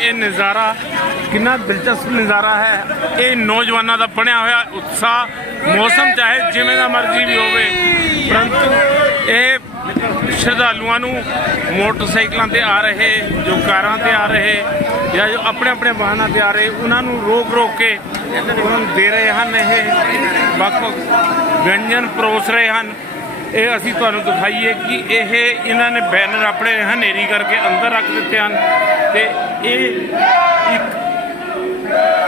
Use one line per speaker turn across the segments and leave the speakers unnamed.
ਇਹ ਨਜ਼ਾਰਾ ਕਿੰਨਾ ਦਿਲਚਸਪ ਨਜ਼ਾਰਾ ਹੈ। ਇਹ ਨੌਜਵਾਨਾਂ ਦਾ ਬਣਿਆ ਹੋਇਆ ਉਤਸ਼ਾਹ, ਮੌਸਮ ਚਾਹੇ ਜਿਵੇਂ ਦਾ ਮਰਜ਼ੀ ਵੀ ਹੋਵੇ, ਪਰੰਤੂ ਇਹ ਸ਼ਰਧਾਲੂਆਂ ਨੂੰ ਮੋਟਰਸਾਈਕਲਾਂ ਤੇ ਆ ਰਹੇ, ਜੋ ਕਾਰਾਂ ਤੇ ਆ ਰਹੇ, ਜਾਂ ਜੋ ਆਪਣੇ ਆਪਣੇ ਵਾਹਨਾਂ ਤੇ ਆ ਰਹੇ, ਉਹਨਾਂ ਨੂੰ ਰੋਕ ਰੋਕ ਕੇ ਉਹਨਾਂ ਨੂੰ ਦੇ ਰਹੇ ਹਨ। ਇਹ ਵੱਖ ਵੱਖ ਵਿਅੰਜਨ ਪਰੋਸ ਰਹੇ ਹਨ। ਇਹ ਅਸੀਂ ਤੁਹਾਨੂੰ ਦਿਖਾਈਏ ਕਿ ਇਹ ਇਹਨਾਂ ਨੇ ਬੈਨਰ ਆਪਣੇ ਹਨੇਰੀ ਕਰਕੇ ਅੰਦਰ ਰੱਖ ਦਿੱਤੇ ਹਨ ਤੇ ਇਹ ਇੱਕ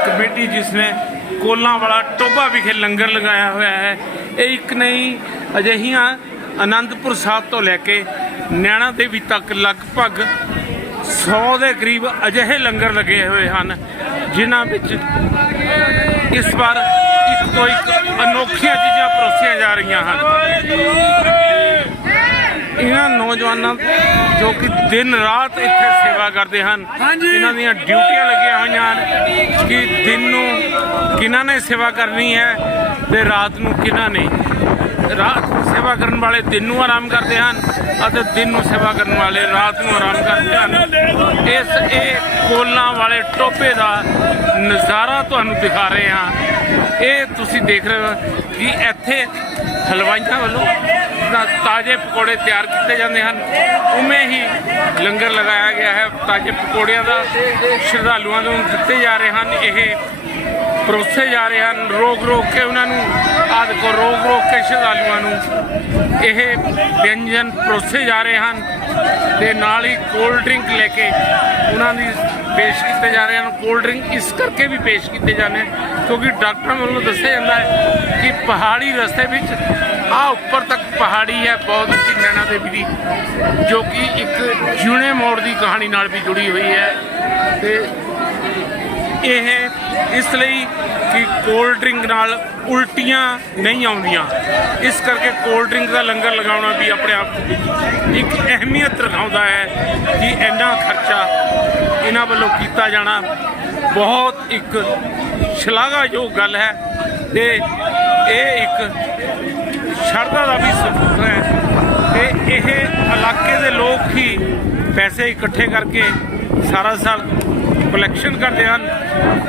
ਕਮੇਟੀ ਜਿਸ ਨੇ ਕੋਲਾਂ ਵਾਲਾ ਟੋਬਾ ਵਿਖੇ ਲੰਗਰ ਲਗਾਇਆ ਹੋਇਆ ਹੈ। ਇਹ ਇੱਕ ਨਹੀਂ, ਅਜਿਹੀਆਂ ਆਨੰਦਪੁਰ ਸਾਹਿਬ ਤੋਂ ਲੈ ਕੇ ਨੈਣਾ ਦੇਵੀ ਤੱਕ ਲਗਭਗ 100 ਦੇ ਕਰੀਬ ਅਜਿਹੇ ਲੰਗਰ ਲੱਗੇ ਹੋਏ ਹਨ, ਜਿਨ੍ਹਾਂ ਵਿੱਚ ਇਸ ਵਾਰ ਇੱਕ ਤੋਂ ਇੱਕ ਅਨੋਖੀਆਂ ਚੀਜ਼ਾਂ ਪਰੋਸੀਆਂ ਜਾ ਰਹੀਆਂ ਹਨ। ਇਹਨਾਂ ਨੌਜਵਾਨਾਂ ਜੋ ਕਿ ਦਿਨ ਰਾਤ ਇੱਥੇ ਸੇਵਾ ਕਰਦੇ ਹਨ ਇਹਨਾਂ ਦੀਆਂ ਡਿਊਟੀਆਂ ਲੱਗੀਆਂ ਹੋਈਆਂ ਹਨ ਕਿ ਦਿਨ ਨੂੰ ਕਿਹਨਾਂ ਨੇ ਸੇਵਾ ਕਰਨੀ ਹੈ ਤੇ ਰਾਤ ਨੂੰ ਕਿਹਨਾਂ ਨੇ। ਰਾਤ ਨੂੰ ਸੇਵਾ ਕਰਨ ਵਾਲੇ ਦਿਨ ਨੂੰ ਆਰਾਮ ਕਰਦੇ ਹਨ ਅਤੇ ਦਿਨ ਨੂੰ ਸੇਵਾ ਕਰਨ ਵਾਲੇ ਰਾਤ ਨੂੰ ਆਰਾਮ ਕਰਦੇ ਹਨ। ਇਸ ਇਹ ਕੋਲਾਂ ਵਾਲੇ ਟੋਪੇ ਦਾ ਨਜ਼ਾਰਾ ਤੁਹਾਨੂੰ ਦਿਖਾ ਰਹੇ ਹਾਂ। ਇਹ ਤੁਸੀਂ ਦੇਖ ਰਹੇ ਹੋ ਕਿ ਇੱਥੇ ਹਲਵਾਈਆਂ ਵੱਲੋਂ ਤਾਂ ਤਾਜ਼ੇ ਪਕੌੜੇ ਤਿਆਰ ਕੀਤੇ ਜਾਂਦੇ ਹਨ। ਉਵੇਂ ਹੀ ਲੰਗਰ ਲਗਾਇਆ ਗਿਆ ਹੈ। ਤਾਜ਼ੇ ਪਕੌੜਿਆਂ ਦਾ ਸ਼ਰਧਾਲੂਆਂ ਨੂੰ ਦਿੱਤੇ ਜਾ ਰਹੇ ਹਨ। ਇਹ ਪਰੋਸੇ ਜਾ ਰਹੇ ਹਨ। ਰੋਕ ਰੋਕ ਕੇ ਉਹਨਾਂ ਨੂੰ ਆਦਿ ਕੋ ਰੋਕ ਰੋਕ ਕੇ ਸ਼ਰਧਾਲੂਆਂ ਨੂੰ ਇਹ ਵਿਅੰਜਨ ਪਰੋਸੇ ਜਾ ਰਹੇ ਹਨ। ਤੇ ਨਾਲ ਹੀ ਕੋਲਡ ਡਰਿੰਕ ਲੈ ਕੇ ਉਹਨਾਂ ਦੀ ਪੇਸ਼ ਕੀਤੇ ਜਾ ਰਹੇ ਹਨ। ਕੋਲਡ ਡਰਿੰਕ ਇਸ ਕਰਕੇ ਵੀ ਪੇਸ਼ ਕੀਤੇ ਜਾਂਦੇ ਹਨ ਕਿਉਂਕਿ ਡਾਕਟਰਾਂ ਵੱਲੋਂ ਦੱਸਿਆ ਜਾਂਦਾ ਹੈ ਕਿ ਪਹਾੜੀ ਰਸਤੇ ਵਿੱਚ ਆ ਉੱਪਰ ਤੱਕ ਪਹਾੜੀ ਹੈ, ਬਹੁਤ ਉੱਚੀ ਨੈਣਾ ਦੇਵੀ ਦੀ, ਜੋ ਕਿ ਇੱਕ ਜਿਉਣੇ ਮੋੜ ਦੀ ਕਹਾਣੀ ਨਾਲ ਵੀ ਜੁੜੀ ਹੋਈ ਹੈ। ਤੇ ਇਹ ਇਸ ਲਈ ਕਿ ਕੋਲਡ ਡਰਿੰਕ ਨਾਲ ਉਲਟੀਆਂ ਨਹੀਂ ਆਉਂਦੀਆਂ। ਇਸ ਕਰਕੇ ਕੋਲਡ ਡਰਿੰਕ ਦਾ ਲੰਗਰ ਲਗਾਉਣਾ ਵੀ ਆਪਣੇ ਆਪ ਇੱਕ ਅਹਿਮੀਅਤ ਰਖਾਉਂਦਾ ਹੈ ਕਿ ਇੰਨਾ ਖਰਚਾ ਇਹਨਾਂ ਵੱਲੋਂ ਕੀਤਾ ਜਾਣਾ ਬਹੁਤ ਇੱਕ ਸ਼ਲਾਘਾਯੋਗ ਗੱਲ ਹੈ। ਤੇ ਇਹ ਇੱਕ ਸ਼ਰਧਾ ਦਾ ਵੀ ਸਬੂਤ ਹੈ ਤੇ ਇਹ ਇਲਾਕੇ ਦੇ ਲੋਕ ਹੀ ਪੈਸੇ ਇਕੱਠੇ ਕਰਕੇ ਸਾਰਾ ਸਾਲ ਕਲੈਕਸ਼ਨ ਕਰਦੇ ਹਨ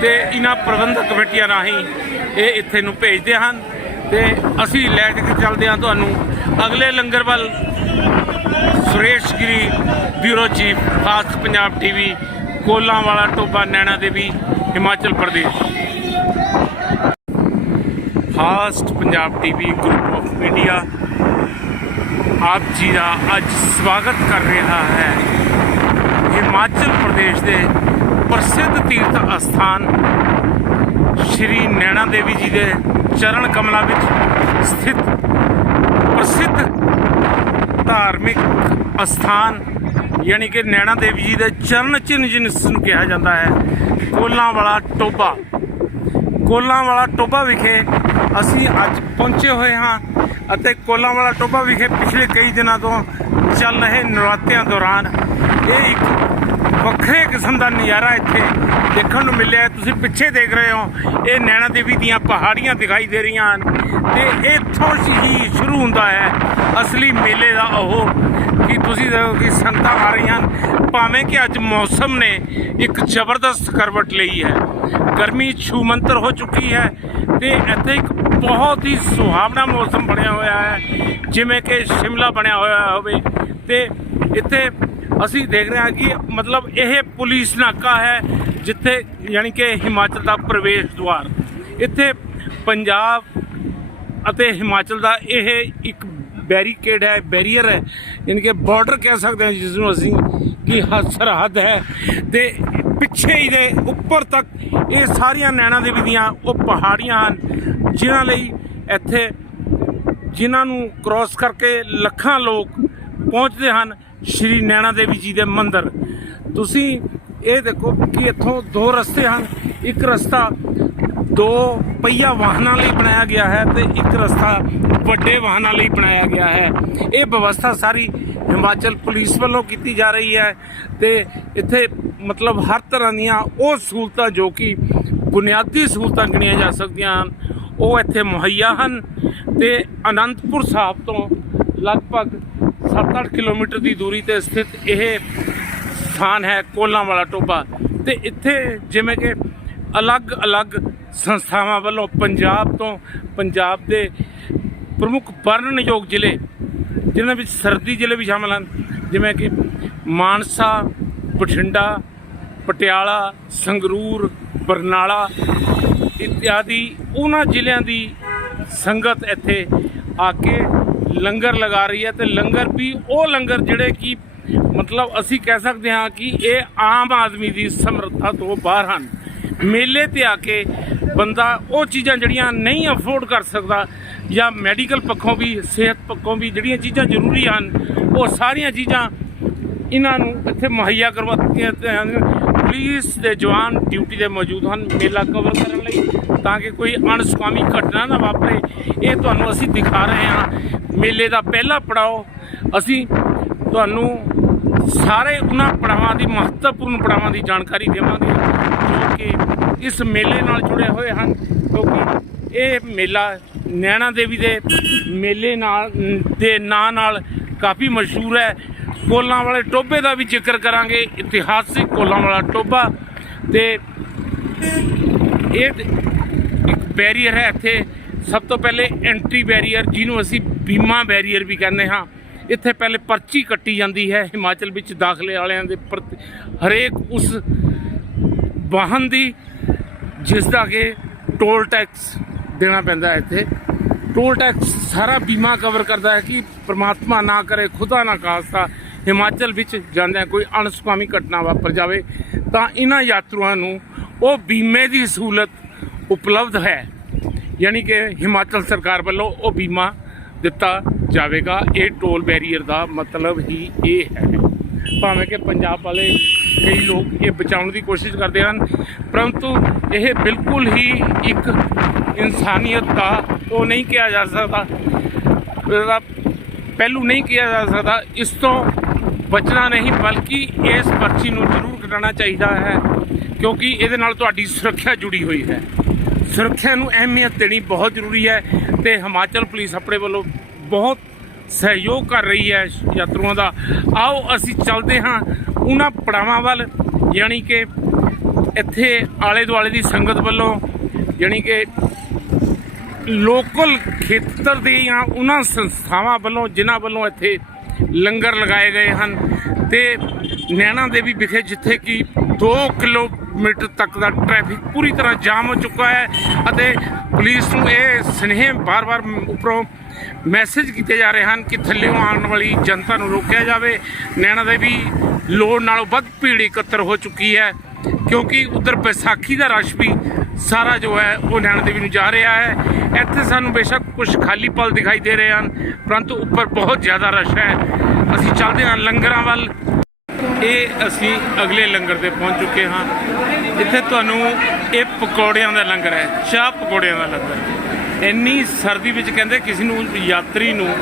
ਤੇ ਇਹਨਾਂ ਪ੍ਰਬੰਧਕ ਕਮੇਟੀਆਂ ਰਾਹੀਂ ਇਹ ਇੱਥੇ ਨੂੰ ਭੇਜਦੇ ਹਨ ਤੇ ਅਸੀਂ ਲੈ ਕੇ ਚੱਲਦੇ ਹਾਂ ਤੁਹਾਨੂੰ ਅਗਲੇ ਲੰਗਰ ਵੱਲ Suresh Giri, bureau chief fast Punjab TV Kolan Wala Toba, Naina Devi, Himachal Pradesh. Fast Punjab TV group of media ਆਪ ਜੀ ਦਾ ਅੱਜ ਸਵਾਗਤ ਕਰ ਰਿਹਾ ਹੈ। ਹਿਮਾਚਲ ਪ੍ਰਦੇਸ਼ ਦੇ ਪ੍ਰਸਿੱਧ ਤੀਰਥ ਅਸਥਾਨ ਸ਼੍ਰੀ ਨੈਣਾ ਦੇਵੀ ਜੀ ਦੇ ਚਰਨ ਕਮਲਾਂ ਵਿੱਚ ਸਥਿਤ ਪ੍ਰਸਿੱਧ ਧਾਰਮਿਕ ਅਸਥਾਨ, ਯਾਨੀ ਕਿ ਨੈਣਾ ਦੇਵੀ ਜੀ ਦੇ ਚਰਨ ਚਿੰਨ੍ਹ ਜਿਸ ਨੂੰ ਕਿਹਾ ਜਾਂਦਾ ਹੈ ਕੋਲਾਂ ਵਾਲਾ ਟੋਬਾ ਕੋਲਾਂ ਵਾਲਾ ਟੋਬਾ ਵਿਖੇ ਅਸੀਂ ਅੱਜ ਪਹੁੰਚੇ ਹੋਏ ਹਾਂ। ਅਤੇ ਕੋਲਾਂ ਵਾਲਾ ਟੋਬਾ ਵਿਖੇ ਪਿਛਲੇ ਕਈ ਦਿਨਾਂ ਤੋਂ ਚੱਲ ਰਹੇ ਨਰਾਤਿਆਂ ਦੌਰਾਨ ਇਹ ਇੱਕ ਵੱਖਰੇ ਕਿਸਮ ਦਾ ਨਜ਼ਾਰਾ ਇੱਥੇ ਦੇਖਣ ਨੂੰ ਮਿਲਿਆ ਤੁਸੀਂ ਪਿੱਛੇ ਦੇਖ ਰਹੇ ਹੋ, ਇਹ ਨੈਣਾ ਦੇਵੀ ਦੀਆਂ ਪਹਾੜੀਆਂ ਦਿਖਾਈ ਦੇ ਰਹੀਆਂ ਹਨ ਤੇ ਇੱਥੋਂ ਹੀ ਸ਼ੁਰੂ ਹੁੰਦਾ ਹੈ ਅਸਲੀ ਮੇਲੇ ਦਾ ਉਹ ਕਿ ਤੁਸੀਂ ਦੇਖੋ ਕਿ ਸੰਗਤਾਂ ਆ ਰਹੀਆਂ ਹਨ। ਭਾਵੇਂ ਕਿ ਅੱਜ ਮੌਸਮ ਨੇ ਇੱਕ ਜ਼ਬਰਦਸਤ ਕਰਵਟ ਲਈ ਹੈ। ਗਰਮੀ ਛੂਮੰਤਰ ਹੋ ਚੁੱਕੀ ਹੈ ਤੇ ਇੱਥੇ ਇੱਕ ਬਹੁਤ ਹੀ ਸੁਹਾਵਣਾ ਮੌਸਮ ਬਣਿਆ ਹੋਇਆ ਹੈ। ਜਿਵੇਂ ਕਿ ਸ਼ਿਮਲਾ ਬਣਿਆ ਹੋਇਆ ਹੋਵੇ ਤੇ ਇੱਥੇ ਅਸੀਂ ਦੇਖ ਰਹੇ ਹਾਂ ਕਿ ਮਤਲਬ ਇਹ ਪੁਲਿਸ ਨਾਕਾ ਹੈ, ਜਿੱਥੇ ਯਾਨੀ ਕਿ ਹਿਮਾਚਲ ਦਾ ਪ੍ਰਵੇਸ਼ ਦੁਆਰ। ਇੱਥੇ ਪੰਜਾਬ ਅਤੇ ਹਿਮਾਚਲ ਦਾ ਇਹ ਇੱਕ ਬੈਰੀਕੇਡ ਹੈ, ਬੈਰੀਅਰ ਹੈ, ਯਾਨੀ ਕਿ ਬਾਰਡਰ ਕਹਿ ਸਕਦੇ ਹਾਂ ਜਿਸ ਨੂੰ ਅਸੀਂ ਕਿ ਸਰਹੱਦ ਹੈ। ਤੇ ਪਿੱਛੇ ਇਹਦੇ ਉੱਪਰ ਤੱਕ ਇਹ ਸਾਰੀਆਂ ਨੈਣਾ ਦੇਵੀ ਦੀਆਂ ਉਹ ਪਹਾੜੀਆਂ ਹਨ, ਜਿਨ੍ਹਾਂ ਲਈ ਇੱਥੇ ਜਿਨ੍ਹਾਂ ਨੂੰ ਕ੍ਰਾਸ ਕਰਕੇ ਲੱਖਾਂ ਲੋਕ ਪਹੁੰਚਦੇ ਹਨ, ਸ਼੍ਰੀ ਨੈਣਾ ਦੇਵੀ ਜੀ ਦੇ ਮੰਦਿਰ। ਤੁਸੀਂ ਇਹ ਦੇਖੋ ਕਿ ਇੱਥੋਂ ਦੋ ਰਸਤੇ ਹਨ, ਇੱਕ ਰਸਤਾ ਦੋ ਪਹੀਆ ਵਾਹਨਾਂ ਲਈ ਬਣਾਇਆ ਗਿਆ ਹੈ ਤੇ ਇੱਕ ਰਸਤਾ ਵੱਡੇ ਵਾਹਨਾਂ ਲਈ ਬਣਾਇਆ ਗਿਆ ਹੈ। ਇਹ ਵਿਵਸਥਾ ਸਾਰੀ ਹਿਮਾਚਲ ਪੁਲਿਸ ਵੱਲੋਂ ਕੀਤੀ ਜਾ ਰਹੀ ਹੈ ਤੇ ਇੱਥੇ ਮਤਲਬ ਹਰ ਤਰ੍ਹਾਂ ਦੀਆਂ ਉਹ ਸਹੂਲਤਾਂ ਜੋ ਕਿ ਬੁਨਿਆਦੀ ਸਹੂਲਤਾਂ ਗਿਣੀਆਂ ਜਾ ਸਕਦੀਆਂ ਹਨ, ਉਹ ਇੱਥੇ ਮੁਹੱਈਆ ਹਨ ਤੇ ਅਨੰਦਪੁਰ ਸਾਹਿਬ ਤੋਂ ਲਗਭਗ 7-8 ਕਿਲੋਮੀਟਰ ਦੀ ਦੂਰੀ ਤੇ ਸਥਿਤ ਇਹ ਸਥਾਨ ਹੈ ਕੋਲਾਂ ਵਾਲਾ ਟੋਬਾ ਤੇ ਇੱਥੇ ਜਿਵੇਂ ਕਿ ਅਲੱਗ-ਅਲੱਗ ਸੰਸਥਾਵਾਂ ਵੱਲੋਂ ਪੰਜਾਬ ਤੋਂ ਪੰਜਾਬ ਦੇ ਪ੍ਰਮੁੱਖ ਵਰਣਨਯੋਗ ਜ਼ਿਲ੍ਹੇ, ਜਿਨ੍ਹਾਂ ਵਿੱਚ ਸਰਦੀ ਜ਼ਿਲ੍ਹੇ ਵੀ ਸ਼ਾਮਲ ਹਨ, ਜਿਵੇਂ ਕਿ ਮਾਨਸਾ, ਬਠਿੰਡਾ ਪਟਿਆਲਾ, ਸੰਗਰੂਰ, ਬਰਨਾਲਾ ਇਤਿਆਦੀ ਉਹਨਾਂ ਜ਼ਿਲ੍ਹਿਆਂ ਦੀ ਸੰਗਤ ਇੱਥੇ ਆ ਕੇ ਲੰਗਰ ਲਗਾ ਰਹੀ ਹੈ ਤੇ ਲੰਗਰ ਵੀ ਉਹ ਲੰਗਰ ਜਿਹੜੇ ਕਿ ਮਤਲਬ ਅਸੀਂ ਕਹਿ ਸਕਦੇ ਹਾਂ ਕਿ ਇਹ ਆਮ ਆਦਮੀ ਦੀ ਸਮਰੱਥਾ ਤੋਂ ਬਾਹਰ ਹਨ ਮੇਲੇ ਤੇ ਆ ਕੇ ਬੰਦਾ ਉਹ ਚੀਜ਼ਾਂ ਜਿਹੜੀਆਂ ਨਹੀਂ ਅਫੋਰਡ ਕਰ ਸਕਦਾ ਜਾਂ ਮੈਡੀਕਲ ਪੱਖੋਂ ਵੀ, ਸਿਹਤ ਪੱਖੋਂ ਵੀ ਜਿਹੜੀਆਂ ਚੀਜ਼ਾਂ ਜ਼ਰੂਰੀ ਹਨ, ਉਹ ਸਾਰੀਆਂ ਚੀਜ਼ਾਂ ਇਹਨਾਂ ਨੂੰ ਇੱਥੇ ਮੁਹੱਈਆ ਕਰਵਾ ਦਿੱਤੀਆਂ ਹਨ। ਪੁਲਿਸ ਦੇ ਜਵਾਨ ਡਿਊਟੀ ਤੇ ਮੌਜੂਦ ਹਨ। ਮੇਲਾ ਕਵਰ ਕਰਨ ਲਈ ਤਾਂ ਕਿ ਕੋਈ ਅਣਸੁਖਾਵੀ ਘਟਨਾ ਨਾ ਵਾਪਰੇ। ਇਹ ਤੁਹਾਨੂੰ ਅਸੀਂ ਦਿਖਾ ਰਹੇ ਹਾਂ। ਮੇਲੇ ਦਾ ਪਹਿਲਾ ਪੜਾਓ। ਅਸੀਂ ਤੁਹਾਨੂੰ ਸਾਰੇ ਉਹਨਾਂ ਪੜਾਵਾਂ ਦੀ, ਮਹੱਤਵਪੂਰਨ ਪੜਾਵਾਂ ਦੀ ਜਾਣਕਾਰੀ ਦੇਵਾਂਗੇ, ਜੋ ਕਿ ਇਸ ਮੇਲੇ ਨਾਲ ਜੁੜੇ ਹੋਏ ਹਨ। ਕਿਉਂਕਿ ਇਹ ਮੇਲਾ ਨੈਣਾ ਦੇਵੀ ਦੇ ਮੇਲੇ ਨਾਲ, ਦੇ ਨਾਂ ਨਾਲ ਕਾਫੀ ਮਸ਼ਹੂਰ ਹੈ। ਕੋਲਾਂ ਵਾਲੇ ਟੋਬੇ ਦਾ ਵੀ ਜ਼ਿਕਰ ਕਰਾਂਗੇ, ਇਤਿਹਾਸਿਕ ਕੋਲਾਂ ਵਾਲਾ ਟੋਬਾ ਤੇ ਇਹ ਇੱਕ ਬੈਰੀਅਰ ਹੈ ਇੱਥੇ। ਸਭ ਤੋਂ ਪਹਿਲੇ ਐਂਟਰੀ ਬੈਰੀਅਰ, ਜਿਹਨੂੰ ਅਸੀਂ ਬੀਮਾ ਬੈਰੀਅਰ ਵੀ ਕਹਿੰਦੇ ਹਾਂ। ਇੱਥੇ ਪਹਿਲੇ ਪਰਚੀ ਕੱਟੀ ਜਾਂਦੀ ਹੈ, ਹਿਮਾਚਲ ਵਿੱਚ ਦਾਖਲੇ ਵਾਲਿਆਂ ਦੇ ਪ੍ਰਤੀ, ਹਰੇਕ ਉਸ ਵਾਹਨ ਦੀ, ਜਿਸ ਦਾ ਕਿ ਟੋਲ ਟੈਕਸ ਦੇਣਾ ਪੈਂਦਾ ਹੈ ਇੱਥੇ। ਟੋਲ ਟੈਕਸ ਸਾਰਾ ਬੀਮਾ ਕਵਰ ਕਰਦਾ ਹੈ ਕਿ ਪ੍ਰਮਾਤਮਾ ਨਾ ਕਰੇ, ਖੁਦਾ ਨਾ ਕਾਸਤਾ ਹਿਮਾਚਲ ਵਿੱਚ ਜਾਂਦਿਆਂ ਕੋਈ ਅਣਸੁਖਾਵੀ ਘਟਨਾ ਵਾਪਰ ਜਾਵੇ, ਤਾਂ ਇਹਨਾਂ ਯਾਤਰੂਆਂ ਨੂੰ ਉਹ ਬੀਮੇ ਦੀ ਸਹੂਲਤ ਉਪਲਬਧ ਹੈ। ਯਾਨੀ ਕਿ ਹਿਮਾਚਲ ਸਰਕਾਰ ਵੱਲੋਂ ਉਹ ਬੀਮਾ ਦਿੱਤਾ ਜਾਵੇਗਾ। ਇਹ ਟੋਲ ਬੈਰੀਅਰ ਦਾ ਮਤਲਬ ਹੀ ਇਹ ਹੈ। ਭਾਵੇਂ ਕਿ ਪੰਜਾਬ ਵਾਲੇ ਕਈ ਲੋਕ ਇਹ ਬਚਾਉਣ ਦੀ ਕੋਸ਼ਿਸ਼ ਕਰਦੇ ਹਨ, ਪਰੰਤੂ ਇਹ ਬਿਲਕੁਲ ਹੀ ਇੱਕ ਇਨਸਾਨੀਅਤ ਦਾ ਉਹ ਨਹੀਂ ਕਿਹਾ ਜਾ ਸਕਦਾ। ਇਹਦਾ ਪਹਿਲੂ ਨਹੀਂ ਕਿਹਾ ਜਾ ਸਕਦਾ। ਇਸ ਤੋਂ ਬਚਣਾ ਨਹੀਂ, ਬਲਕਿ ਇਸ ਪਰਚੀ ਨੂੰ ਜ਼ਰੂਰ ਕਟਾਉਣਾ ਚਾਹੀਦਾ ਹੈ, ਕਿਉਂਕਿ ਇਹਦੇ ਨਾਲ ਤੁਹਾਡੀ ਸੁਰੱਖਿਆ ਜੁੜੀ ਹੋਈ ਹੈ। ਸੁਰੱਖਿਆ ਨੂੰ ਅਹਿਮੀਅਤ ਦੇਣੀ ਬਹੁਤ ਜ਼ਰੂਰੀ ਹੈ ਤੇ ਹਿਮਾਚਲ ਪੁਲਿਸ ਆਪਣੇ ਵੱਲੋਂ ਬਹੁਤ ਸਹਿਯੋਗ ਕਰ ਰਹੀ ਹੈ ਯਾਤਰੂਆਂ ਦਾ। ਆਓ, ਅਸੀਂ ਚੱਲਦੇ ਹਾਂ ਉਹਨਾਂ ਪੜਾਵਾਂ ਵੱਲ, ਯਾਨੀ ਕਿ ਇੱਥੇ ਆਲੇ ਦੁਆਲੇ ਦੀ ਸੰਗਤ ਵੱਲੋਂ, ਯਾਨੀ ਕਿ ਲੋਕਲ ਖੇਤਰ ਦੀਆਂ ਉਹਨਾਂ ਸੰਸਥਾਵਾਂ ਵੱਲੋਂ, ਜਿਨ੍ਹਾਂ ਵੱਲੋਂ ਇੱਥੇ ਲੰਗਰ ਲਗਾਏ ਗਏ ਹਨ ਤੇ ਨੈਣਾ ਦੇਵੀ ਵਿਖੇ ਜਿੱਥੇ ਕਿ 2 ਕਿਲੋਮੀਟਰ ਤੱਕ ਦਾ ਟ੍ਰੈਫਿਕ ਪੂਰੀ ਤਰ੍ਹਾਂ ਜਾਮ ਹੋ ਚੁੱਕਾ ਹੈ ਅਤੇ ਪੁਲਿਸ ਨੂੰ ਇਹ ਸੁਨੇਹੇ ਬਾਰ-ਬਾਰ ਉੱਪਰੋਂ ਮੈਸੇਜ ਕੀਤੇ ਜਾ ਰਹੇ ਹਨ ਕਿ ਥੱਲੇੋਂ ਆਉਣ ਵਾਲੀ ਜਨਤਾ ਨੂੰ ਰੋਕਿਆ ਜਾਵੇ। ਨੈਣਾ ਦੇਵੀ ਲੋੜ ਨਾਲੋਂ ਵੱਧ ਭੀੜ ਇਕੱਤਰ ਹੋ ਚੁੱਕੀ ਹੈ ਕਿਉਂਕਿ ਉਧਰ ਵਿਸਾਖੀ ਦਾ ਰਸ਼ ਵੀ ਸਾਰਾ ਜੋ ਹੈ ਉਹ ਨੈਣਾ ਦੇਵੀ ਨੂੰ ਜਾ ਰਿਹਾ ਹੈ। ਇੱਥੇ ਸਾਨੂੰ ਬੇਸ਼ੱਕ ਕੁਝ ਖਾਲੀ ਪਲ ਦਿਖਾਈ ਦੇ ਰਹੇ ਹਨ, ਪਰੰਤੂ ਉੱਪਰ ਬਹੁਤ ਜ਼ਿਆਦਾ ਰਸ਼ ਹੈ। ਅਸੀਂ ਚੱਲਦੇ ਹਾਂ ਲੰਗਰਾਂ ਵੱਲ। ਇਹ ਅਸੀਂ ਅਗਲੇ ਲੰਗਰ ਤੇ ਪਹੁੰਚ ਚੁੱਕੇ ਹਾਂ। ਇੱਥੇ ਤੁਹਾਨੂੰ ਇਹ ਪਕੌੜਿਆਂ ਦਾ ਲੰਗਰ ਹੈ, ਚਾਹ ਪਕੌੜਿਆਂ ਦਾ ਲੰਗਰ। ਇੰਨੀ ਸਰਦੀ ਵਿੱਚ ਕਹਿੰਦੇ ਕਿਸੇ ਨੂੰ ਯਾਤਰੀ ਨੂੰ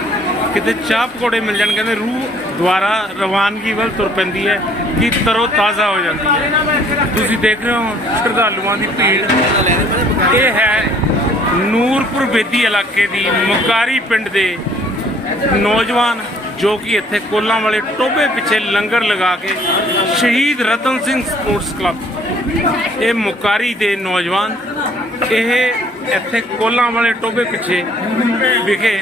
ਕਿਤੇ ਚਾਹ ਪਕੌੜੇ ਮਿਲ ਜਾਣ, ਕਹਿੰਦੇ ਰੂਹ ਦੁਆਰਾ ਰਵਾਨਗੀ ਵੱਲ ਤੁਰ ਪੈਂਦੀ ਹੈ, ਕਿ ਤਰੋ ਤਾਜ਼ਾ ਹੋ ਜਾਂਦੀ ਹੈ। ਤੁਸੀਂ ਦੇਖ ਰਹੇ ਹੋ ਸ਼ਰਧਾਲੂਆਂ ਦੀ ਭੀੜ। ਇਹ ਹੈ ਨੂਰਪੁਰ ਬੇਦੀ ਇਲਾਕੇ ਦੀ ਮੁਕਾਰੀ ਪਿੰਡ ਦੇ ਨੌਜਵਾਨ, ਜੋ ਕਿ ਇੱਥੇ ਕੋਲਾਂ ਵਾਲੇ ਟੋਬੇ ਪਿੱਛੇ ਲੰਗਰ ਲਗਾ ਕੇ ਸ਼ਹੀਦ ਰਤਨ ਸਿੰਘ ਸਪੋਰਟਸ ਕਲੱਬ। ਇਹ ਮੁਕਾਰੀ ਦੇ ਨੌਜਵਾਨ, ਇਹ ਇੱਥੇ ਕੋਲਾਂ ਵਾਲੇ ਟੋਬੇ ਪਿੱਛੇ ਵਿਖੇ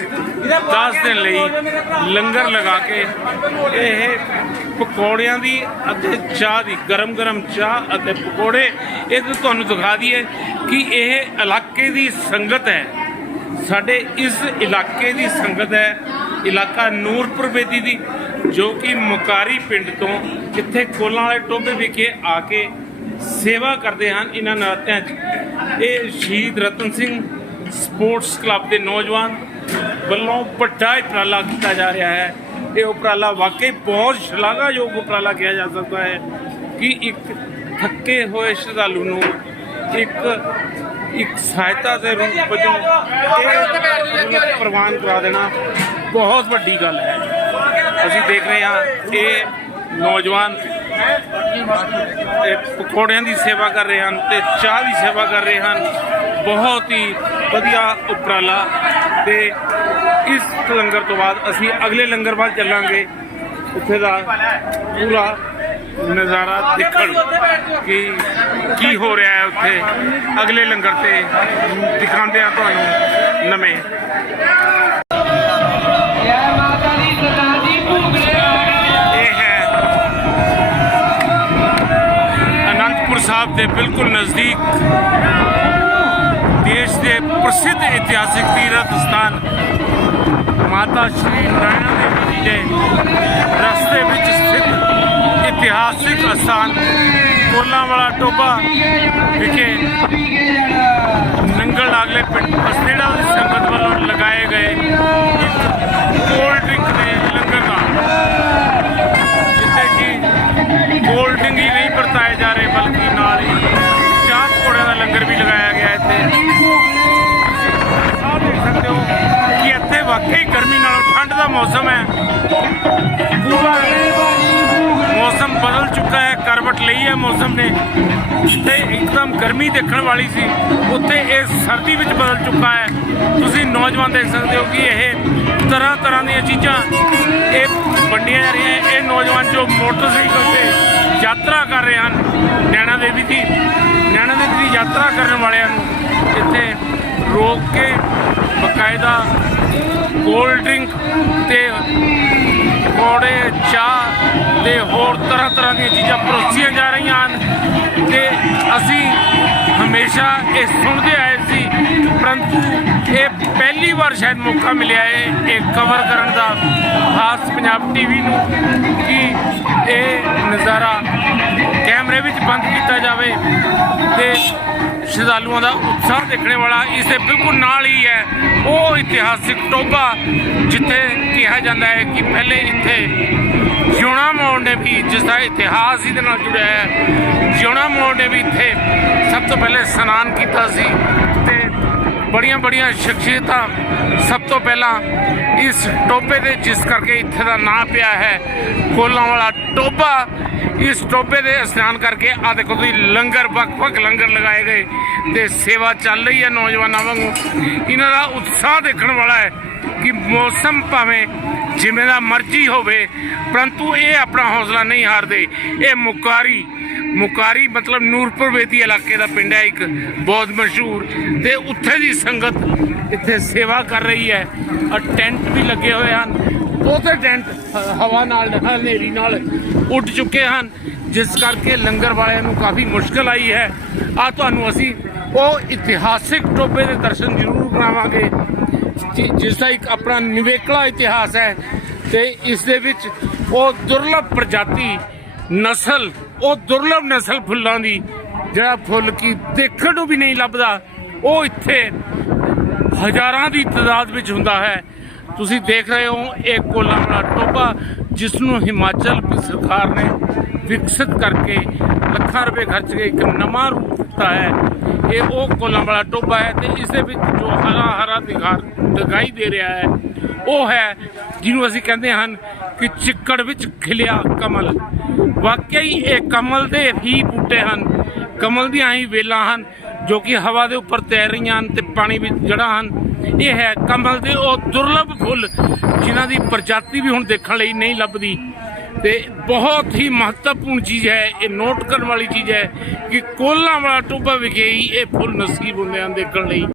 10 ਦਿਨ ਲਈ ਲੰਗਰ ਲਗਾ ਕੇ ਇਹ ਪਕੌੜਿਆਂ ਦੀ ਅਤੇ ਚਾਹ ਦੀ, ਗਰਮ ਗਰਮ ਚਾਹ ਅਤੇ ਪਕੌੜੇ, ਇਹ ਤੁਹਾਨੂੰ ਦਿਖਾ ਦਈਏ ਕਿ ਇਹ ਇਲਾਕੇ ਦੀ ਸੰਗਤ ਹੈ। ਸਾਡੇ ਇਸ ਇਲਾਕੇ ਦੀ ਸੰਗਤ ਹੈ, ਇਲਾਕਾ ਨੂਰਪੁਰ ਬੇਦੀ ਦੀ, ਜੋ ਕਿ ਮੁਕਾਰੀ ਪਿੰਡ ਤੋਂ ਜਿੱਥੇ ਕੋਲਾਂ ਵਾਲੇ ਟੋਬੇ ਵਿਖੇ ਆ ਕੇ ਸੇਵਾ ਕਰਦੇ ਹਨ ਇਹਨਾਂ ਨਾਤਿਆਂ 'ਚ। ਇਹ ਸ਼ਹੀਦ ਰਤਨ ਸਿੰਘ ਸਪੋਰਟਸ ਕਲੱਬ ਦੇ ਨੌਜਵਾਨ ਵੱਲੋਂ ਵੱਡਾ ਉਪਰਾਲਾ ਕੀਤਾ ਜਾ ਰਿਹਾ ਹੈ। ਇਹ ਉਪਰਾਲਾ ਵਾਕਈ ਬਹੁਤ ਸ਼ਲਾਘਾਯੋਗ ਉਪਰਾਲਾ ਕਿਹਾ ਜਾ ਸਕਦਾ ਹੈ ਕਿ ਇੱਕ ਥੱਕੇ ਹੋਏ ਸ਼ਰਧਾਲੂ ਨੂੰ ਇੱਕ ਇੱਕ ਸਹਾਇਤਾ ਦੇ ਰੂਪ ਵਜੋਂ ਇਹ ਪ੍ਰਵਾਨ ਕਰਾ ਦੇਣਾ ਬਹੁਤ ਵੱਡੀ ਗੱਲ ਹੈ। ਅਸੀਂ ਦੇਖ ਰਹੇ ਹਾਂ ਇਹ ਨੌਜਵਾਨ ਪਕੌੜਿਆਂ ਦੀ ਸੇਵਾ ਕਰ ਰਹੇ ਹਨ ਤੇ ਚਾਹ ਦੀ ਸੇਵਾ ਕਰ ਰਹੇ ਹਨ। ਬਹੁਤ ਹੀ ਵਧੀਆ ਉਪਰਾਲਾ ਤੇ ਇਸ ਲੰਗਰ ਤੋਂ ਬਾਅਦ ਅਸੀਂ ਅਗਲੇ ਲੰਗਰ ਵੱਲ ਚੱਲਾਂਗੇ। ਉੱਥੇ ਦਾ ਪੂਰਾ ਨਜ਼ਾਰਾ ਦੇਖਣ ਕਿ ਕੀ ਹੋ ਰਿਹਾ ਹੈ ਉੱਥੇ। ਅਗਲੇ ਲੰਗਰ ਤੇ ਦਿਖਾਉਂਦੇ ਆ ਤੁਹਾਨੂੰ ਨਵੇਂ। ਸਾਹਿਬ ਦੇ ਬਿਲਕੁਲ ਨਜ਼ਦੀਕ ਦੇਸ਼ ਦੇ ਪ੍ਰਸਿੱਧ ਇਤਿਹਾਸਿਕ ਤੀਰਥ ਸਥਾਨ ਮਾਤਾ ਸ਼੍ਰੀ ਨਾਰਾਇਣਾ ਦੇਵੀ ਜੀ ਦੇ ਰਸਤੇ ਵਿੱਚ ਸਥਿਤ ਇਤਿਹਾਸਿਕ ਸਥਾਨ ਕੋਲਾਂ ਟੋਬਾ ਵਿਖੇ ਨੰਗਲ ਲਾਗਲੇ ਪਿੰਡ ਬਸਤੇੜਾ ਦੀ ਸੰਗਤ ਵੱਲੋਂ ਲਗਾਏ ਗਏ ਕੋਲਡ ਡਰਿੰਕ ਦੇ ਲੰਗਰ ਦਾ ਕੋਲਡ ਡਰਿੰਕ ਹੀ ਨਹੀਂ ਵਰਤਾਏ ਜਾ ਰਹੇ, ਬਲਕਿ ਨਾਲ ਹੀ ਚਾਹ ਪਕੌੜਿਆਂ ਦਾ ਲੰਗਰ ਵੀ ਲਗਾਇਆ ਗਿਆ ਇੱਥੇ। ਆਹ ਦੇਖ ਸਕਦੇ ਹੋ ਕਿ ਇੱਥੇ ਵਾਕਈ ਗਰਮੀ ਨਾਲੋਂ ਠੰਡ ਦਾ ਮੌਸਮ ਹੈ। ਮੌਸਮ ਬਦਲ ਚੁੱਕਾ ਹੈ, ਕਰਵਟ ਲਈ ਹੈ ਮੌਸਮ ਨੇ। ਜਿੱਥੇ ਇੱਕਦਮ ਗਰਮੀ ਦੇਖਣ ਵਾਲੀ ਸੀ, ਉੱਥੇ ਇਹ ਸਰਦੀ ਵਿੱਚ ਬਦਲ ਚੁੱਕਾ ਹੈ। ਤੁਸੀਂ ਨੌਜਵਾਨ ਦੇਖ ਸਕਦੇ ਹੋ ਕਿ ਇਹ ਤਰ੍ਹਾਂ ਤਰ੍ਹਾਂ ਦੀਆਂ ਚੀਜ਼ਾਂ, ਇਹ ਵੰਡੀਆਂ ਜਾ ਰਹੀਆਂ ਇਹ ਨੌਜਵਾਨ ਜੋ ਮੋਟਰਸਾਈਕਲ ਤੇ ਯਾਤਰਾ ਕਰ ਰਹੇ ਹਨ, ਨੈਣਾ ਦੇਵੀ ਦੀ, ਨੈਣਾ ਦੇਵੀ ਦੀ ਯਾਤਰਾ ਕਰਨ ਵਾਲਿਆਂ ਨੂੰ ਇੱਥੇ ਰੋਕ ਕੇ ਬਕਾਇਦਾ ਕੋਲਡ ਡਰਿੰਕ ਤੇ ਪਕੌੜੇ ਚਾਹ ਤੇ ਹੋਰ ਤਰ੍ਹਾਂ ਤਰ੍ਹਾਂ ਦੀਆਂ ਚੀਜ਼ਾਂ ਪਰੋਸੀਆਂ ਜਾ ਰਹੀਆਂ ਹਨ ਤੇ ਅਸੀਂ ਹਮੇਸ਼ਾ ਇਹ ਸੁਣਦੇ ਆਏ ਸੀ, ਪਰੰਤੂ ਇਹ ਪਹਿਲੀ ਵਾਰ ਸ਼ਾਇਦ ਮੌਕਾ ਮਿਲਿਆ ਹੈ ਇਹ ਕਵਰ ਕਰਨ ਦਾ ਖਾਸ ਪੰਜਾਬ ਟੀਵੀ ਨੂੰ ਕਿ ਇਹ ਨਜ਼ਾਰਾ ਕੈਮਰੇ ਵਿੱਚ ਬੰਦ ਕੀਤਾ ਜਾਵੇ ਤੇ ਸ਼ਰਧਾਲੂਆਂ ਦਾ ਉਤਸ਼ਾਹ ਦੇਖਣ ਵਾਲਾ ਇਸ ਦੇ ਬਿਲਕੁਲ ਨਾਲ ਹੀ ਹੈ। ਉਹ ਇਤਿਹਾਸਿਕ ਟੋਬਾ ਜਿੱਥੇ ਕਿਹਾ ਜਾਂਦਾ ਹੈ ਕਿ ਪਹਿਲੇ ਇੱਥੇ ਜਿਉਣਾ ਮੋੜ ਨੇ ਵੀ ਜਿਸ ਦਾ ਇਤਿਹਾਸ ਇਹਦੇ ਨਾਲ ਜੁੜਿਆ ਹੈ, ਜਿਉਣਾ ਮੋੜ ਨੇ ਵੀ ਇੱਥੇ ਸਭ ਤੋਂ ਪਹਿਲੇ ਇਸ਼ਨਾਨ ਕੀਤਾ ਸੀ ਤੇ ਬੜੀਆਂ ਬੜੀਆਂ ਸ਼ਖਸੀਅਤਾਂ ਸਭ ਤੋਂ ਪਹਿਲਾਂ ਇਸ ਟੋਬੇ ਦੇ, ਜਿਸ ਕਰਕੇ ਇੱਥੇ ਦਾ ਨਾਂ ਪਿਆ ਹੈ, ਕੋਲਾਂ ਵਾਲਾ ਟੋਬਾ ਇਸ ਟੋਬੇ ਦੇ ਇਸ਼ਨਾਨ ਕਰਕੇ ਆ ਦੇਖੋ ਤੁਸੀਂ ਲੰਗਰ, ਵੱਖ-ਵੱਖ ਲੰਗਰ ਲਗਾਏ ਗਏ ਤੇ ਸੇਵਾ ਚੱਲ ਰਹੀ ਹੈ ਨੌਜਵਾਨਾਂ ਵਾਂਗੂ। ਇਹਨਾਂ ਦਾ ਉਤਸ਼ਾਹ ਦੇਖਣ ਵਾਲਾ ਹੈ ਕਿ ਮੌਸਮ ਭਾਵੇਂ ਜਿਵੇਂ ਦਾ ਮਰਜ਼ੀ ਹੋਵੇ, ਪਰੰਤੂ ਇਹ ਆਪਣਾ ਹੌਸਲਾ ਨਹੀਂ ਹਾਰਦੇ। ਇਹ ਮੁਕਾਰੀ ਮੁਕਾਰੀ ਮਤਲਬ ਨੂਰਪੁਰ ਵੇਦੀ ਇਲਾਕੇ ਦਾ ਪਿੰਡ ਹੈ ਇੱਕ, ਬਹੁਤ ਮਸ਼ਹੂਰ। ਤੇ ਉੱਥੇ ਦੀ ਸੰਗਤ ਇੱਥੇ ਸੇਵਾ ਕਰ ਰਹੀ ਹੈ। ਔਰ ਟੈਂਟ ਵੀ ਲੱਗੇ ਹੋਏ ਹਨ। ਬਹੁਤੇ ਟੈਂਟ ਹ- ਹਵਾ ਨਾਲ, ਹਨੇਰੀ ਨਾਲ ਉੱਡ ਚੁੱਕੇ ਹਨ। ਜਿਸ ਕਰਕੇ ਲੰਗਰ ਵਾਲਿਆਂ ਨੂੰ ਕਾਫੀ ਮੁਸ਼ਕਲ ਆਈ ਹੈ। ਆ ਤੁਹਾਨੂੰ ਅਸੀਂ ਉਹ ਇਤਿਹਾਸਿਕ ਟੋਬੇ ਦੇ ਦਰਸ਼ਨ ਜ਼ਰੂਰ ਕਰਾਵਾਂਗੇ। ਜਿਸ ਦਾ ਇੱਕ ਆਪਣਾ ਨਿਵੇਕਲਾ ਇਤਿਹਾਸ ਹੈ ਤੇ ਇਸ ਦੇ ਵਿੱਚ ਉਹ ਦੁਰਲਭ ਪ੍ਰਜਾਤੀ ਨਸਲ, ਉਹ ਦੁਰਲਭ ਨਸਲ ਫੁੱਲਾਂ ਦੀ ਜਿਹੜਾ ਫੁੱਲ ਕੀ ਦੇਖਣ ਨੂੰ ਵੀ ਨਹੀਂ ਲੱਭਦਾ, ਉਹ ਇੱਥੇ ਹਜ਼ਾਰਾਂ ਦੀ ਤਾਦਾਦ ਵਿੱਚ ਹੁੰਦਾ ਹੈ। ਤੁਸੀਂ ਦੇਖ ਰਹੇ ਹੋ ਇਹ ਕੋਲਾ ਵਾਲਾ ਟੋਬਾ ਜਿਸ ਨੂੰ ਹਿਮਾਚਲ ਸਰਕਾਰ ਨੇ ਵਿਕਸਿਤ ਕਰਕੇ ਲੱਖਾਂ ਰੁਪਏ ਖਰਚ ਕੇ ਇੱਕ ਨਵਾਂ ਰੂਪ ਦਿੱਤਾ ਹੈ। ਇਹ ਉਹ ਕੋਲਾ ਵਾਲਾ ਟੋਬਾ ਹੈ ਤੇ ਇਸ ਦੇ ਵਿੱਚ ਜੋ ਹਰਾ ਹਰਾ ਦਿਖਾ ਦਿਖਾਈ ਦੇ ਰਿਹਾ ਹੈ, ਉਹ ਹੈ ਜਿਹਨੂੰ ਅਸੀਂ ਕਹਿੰਦੇ ਹਨ ਕਿ ਚਿੱਕੜ ਵਿੱਚ ਖਿਲਿਆ ਕਮਲ। ਵਾਕਈ ਇਹ ਕਮਲ ਦੇ ਹੀ ਬੂਟੇ ਹਨ। ਕਮਲ ਦੀਆਂ ਹੀ ਵੇਲਾਂ ਹਨ ਜੋ ਕਿ ਹਵਾ ਦੇ ਉੱਪਰ ਤੈਰ ਰਹੀਆਂ ਹਨ ਤੇ ਪਾਣੀ ਵਿੱਚ ਜੜ੍ਹਾਂ ਹਨ। ਇਹ ਹੈ ਕਮਲ ਦੇ ਉਹ ਦੁਰਲਭ ਫੁੱਲ ਜਿਨ੍ਹਾਂ ਦੀ ਪ੍ਰਜਾਤੀ ਵੀ ਹੁਣ ਦੇਖਣ ਲਈ ਨਹੀਂ ਲੱਭਦੀ। ਤੇ ਬਹੁਤ ਹੀ ਮਹੱਤਵਪੂਰਨ ਚੀਜ਼ ਹੈ, ਇਹ ਨੋਟ ਕਰਨ ਵਾਲੀ ਚੀਜ਼ ਹੈ ਕਿ ਕੋਲਾਂ ਵਾਲਾ ਟੋਬਾ ਵਿਖੇ ਹੀ ਇਹ ਫੁੱਲ ਨਸੀਬ ਹੁੰਦੇ ਹਨ ਦੇਖਣ ਲਈ।